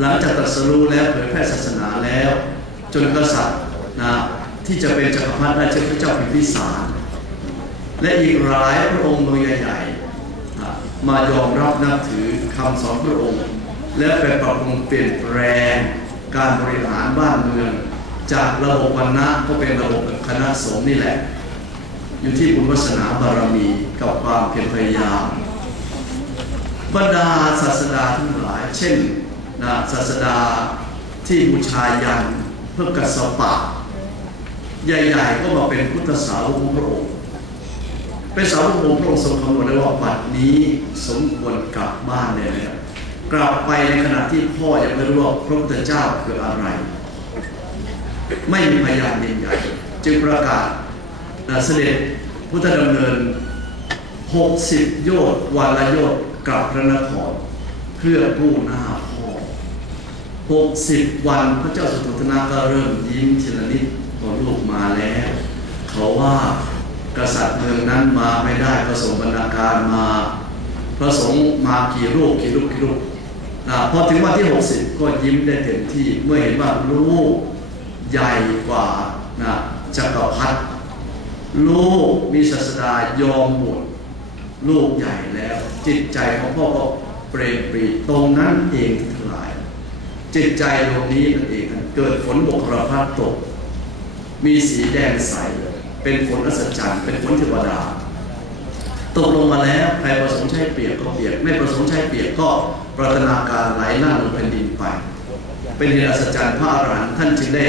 หลังจากตรัสรู้แล้วเผยแพร่ศาสนาแล้ว จนกษัตริย์นะที่จะเป็นจักรพรรดิได้เช่นพระเจ้าพิมพิสาร และอีกหลายพระองค์มือใหญ่ๆมายอมรับนับถือคำสอนพระองค์ และไปปรับปรุงเปลี่ยนแปลงการบริหารบ้านเมือง จากระบบวันนะก็เป็นระบบคณะสงฆ์นี่แหละ อยู่ที่บุญวาสนาบารมีกับความเพียรพยายามบรรดาศาสดาทั้งหลาย เช่น นะศาสดาที่บูชายันเพื่อกัสปะ ใหญ่ๆก็มาเป็นพุทธสาวกของพระองค์เป็นสาวกของพระองค์ทรงคำนวณได้ว่าบัดนี้สมควรกลับบ้านเลยนะครับกลับไปในขณะที่พ่อยังไม่รู้ว่าพระพุทธเจ้าคืออะไร ไม่มีพยานยืนยันจึงประกาศนะเสด็จพุทธดำเนิน 60 โยชน์วันละโยชน์กลับพระนครเพื่อกู้หน้าพ 60 วันพระเจ้าสุโธทนะก็เริ่มยิ้มทีละนิดพอลูกมาแล้ว เขาว่ากษัตริย์เมืองนั้นมาไม่ได้พระสงฆ์บรรณาการมา พระสงฆ์มากี่รูปกี่รูปกี่รูปนะพอถึงวันที่ 60 ก็ยิ้มได้เต็มที่เมื่อเห็นว่าลูกใหญ่กว่านะจักรพรรดิลูกมีศาสดายอมบวชลูกใหญ่แล้ว จิตใจของพ่อก็เปรมปรีตรงนั้นเองทั้งหลาย จิตใจดวงนี้นั่นเองเกิดฝนบกระพัดตก มีสีแดงใส เป็นฝนอัศจรรย์เป็นฝนเทวดา ตกลงมาแล้วใครประสงค์ใช้เปียกก็เปียก ไม่ประสงค์ใช้เปียกก็ปรารถนาการไหลล่างลงแผ่นดินไป เป็นเหตุอัศจรรย์พระอรหันต์ท่านจึงได้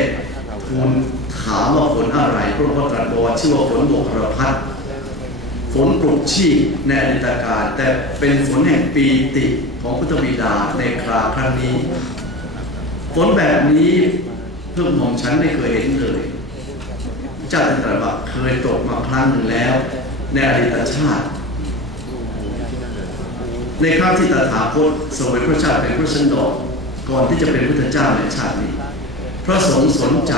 ทูลถามว่าฝนอะไรพระองค์ก็ตรัสบอกว่าชื่อว่าฝนบกระพัดฝนปลุกชีพในอดีตการแต่เป็นฝนแห่งปีติของพุทธบิดาในคราครั้งนี้ ฝนแบบนี้เพิ่งมองฉันไม่เคยเห็นเลยเจ้าจันตระบะเคยตกมาครั้งหนึ่งแล้ว ในอดีตชาติ ในครั้งที่ตถาคตสมัยพระชาติเป็นพระสันดรก่อนที่จะเป็นพุทธเจ้าในชาตินี้ พระสงฆ์สนใจ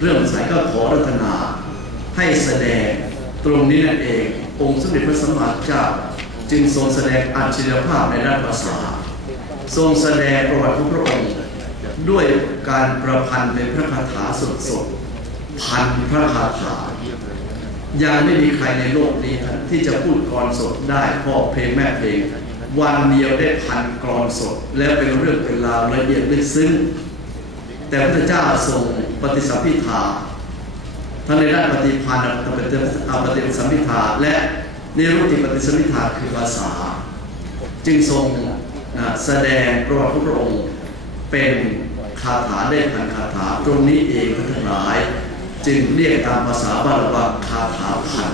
เรื่องสายก็ขอรัตนาให้แสดงตรงนี้นั่นเอง องค์สมเด็จพระสัมมาสัมพุทธเจ้า จึงทรงแสดงอัจฉริยภาพในด้านภาษา ทรงแสดงประวัติของพระองค์ ด้วยการประพันธ์เป็นพระคาถาสดๆพันพระคาถา ยังไม่มีใครในโลกนี้ที่จะพูดกรสดได้พ่อเพลงแม่เพลง วันเดียวได้พันกรสด แล้วเป็นเรื่องเป็นราวละเอียดลึกซึ้ง แต่พระเจ้าทรงปฏิสัมพิทาทั้งในด้านปฏิพันธ์ปฏิปฏิสัมพิทาและในรูปที่ปฏิสัมพิทาคือภาษา จึงทรงแสดงประวัติพระองค์ เป็นคาถาได้พันคาถาตรงนี้เองท่านทั้งหลาย จึงเรียกตามภาษาบาลีว่าคาถาพัน